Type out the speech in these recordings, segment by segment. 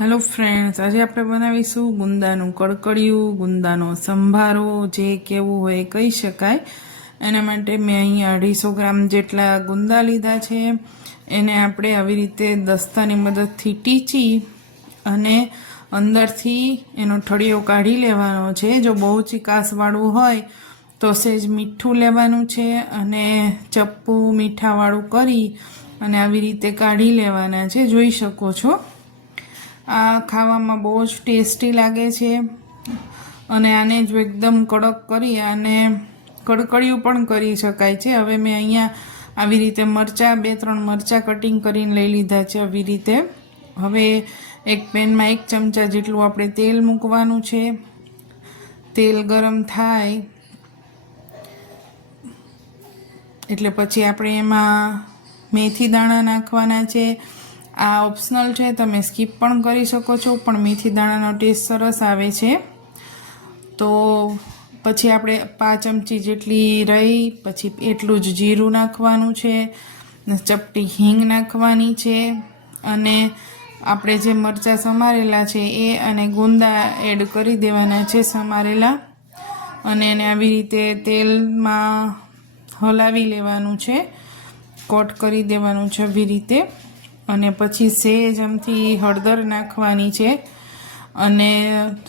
Hello friends, આજે આપણે બનાવીશું ગુંદાનું કડકડિયું, ગુંદાનો સંભારો, જે કેવું હોય કહી શકાય. એના માટે મેં અહીં 250 ગ્રામ જેટલા ગુંદા લીધા છે. એને આપણે આવી રીતે દસ્તાની મદદથી ટીચી અને અંદરથી એનો ઠળિયો કાઢી લેવાનો છે. જો બહુ ચીકાસવાળું હોય તો સહેજ મીઠું લેવાનું છે અને ચપ્પુ મીઠાવાળું કરી અને આવી રીતે કાઢી લેવાના છે. જોઈ શકો છો. આ ખાવામાં બહુ જ ટેસ્ટી લાગે છે અને આને જો એકદમ કડક કરી અને કડકડિયું પણ કરી શકાય છે. હવે મેં અહીંયા આવી રીતે મરચાં 2-3 મરચાં કટિંગ કરીને લઈ લીધા છે. આવી રીતે હવે એક પેનમાં 1 ચમચા જેટલું આપણે તેલ મૂકવાનું છે. તેલ ગરમ થાય એટલે પછી આપણે એમાં મેથી દાણા નાખવાના છે. આ ઓપ્શનલ છે, તમે સ્કીપ પણ કરી શકો છો, પણ મેથી દાણાનો ટેસ્ટ સરસ આવે છે. તો પછી આપણે 5 ચમચી જેટલી રહી, પછી એટલું જ જીરું નાખવાનું છે, ચપટી હિંગ નાખવાની છે અને આપણે જે મરચાં સમારેલા છે એ અને ગુંદા એડ કરી દેવાના છે સમારેલા, અને એને આવી રીતે તેલમાં હલાવી લેવાનું છે, કોટ કરી દેવાનું છે આવી રીતે. અને પછી સહેજ આમથી હળદર નાખવાની છે અને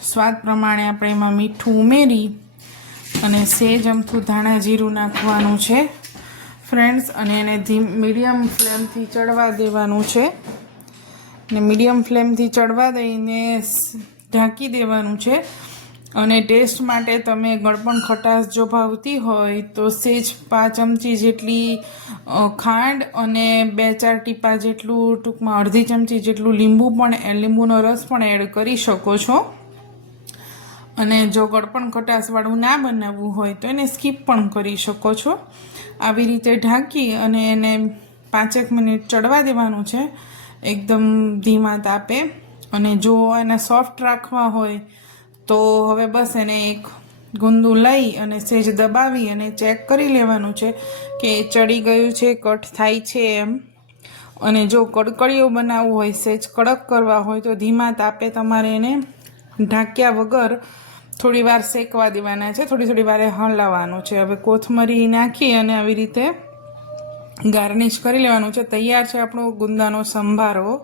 સ્વાદ પ્રમાણે આપણે એમાં મીઠું ઉમેરી અને સહેજ અમથું ધાણા જીરું નાખવાનું છે ફ્રેન્ડ્સ. અને એને મીડિયમ ફ્લેમથી ચડવા દેવાનું છે. ને મીડિયમ ફ્લેમથી ચડવા દઈને ઢાંકી દેવાનું છે. અને ટેસ્ટ માટે તમે ગળપણ ખટાશ જો ભાવતી હોય તો સહેજ 5 ચમચી જેટલી ખાંડ અને 2-4 ટીપા જેટલું, ટૂંકમાં અડધી ચમચી જેટલું લીંબુનો રસ પણ એડ કરી શકો છો. અને જો ગળપણ ખટાશવાળું ના બનાવવું હોય તો એને સ્કીપ પણ કરી શકો છો. આવી રીતે ઢાંકી અને એને 5 મિનિટ ચડવા દેવાનું છે એકદમ ધીમા તાપે. અને જો એને સોફ્ટ રાખવા હોય તો હવે બસ એને એક ગુંદું લઈ અને સહેજ દબાવી અને ચેક કરી લેવાનું છે કે ચડી ગયું છે, કટ થાય છે એમ. અને જો કડકડિયું બનાવવું હોય, સહેજ કડક કરવા હોય તો ધીમા તાપે તમારે એને ઢાંક્યા વગર થોડી વાર શેકવા દેવાના છે, થોડી વારે હલાવવાનું છે. હવે કોથમરી નાખી અને આવી રીતે ગાર્નિશ કરી લેવાનું છે. તૈયાર છે આપણો ગુંદાનો સંભારો.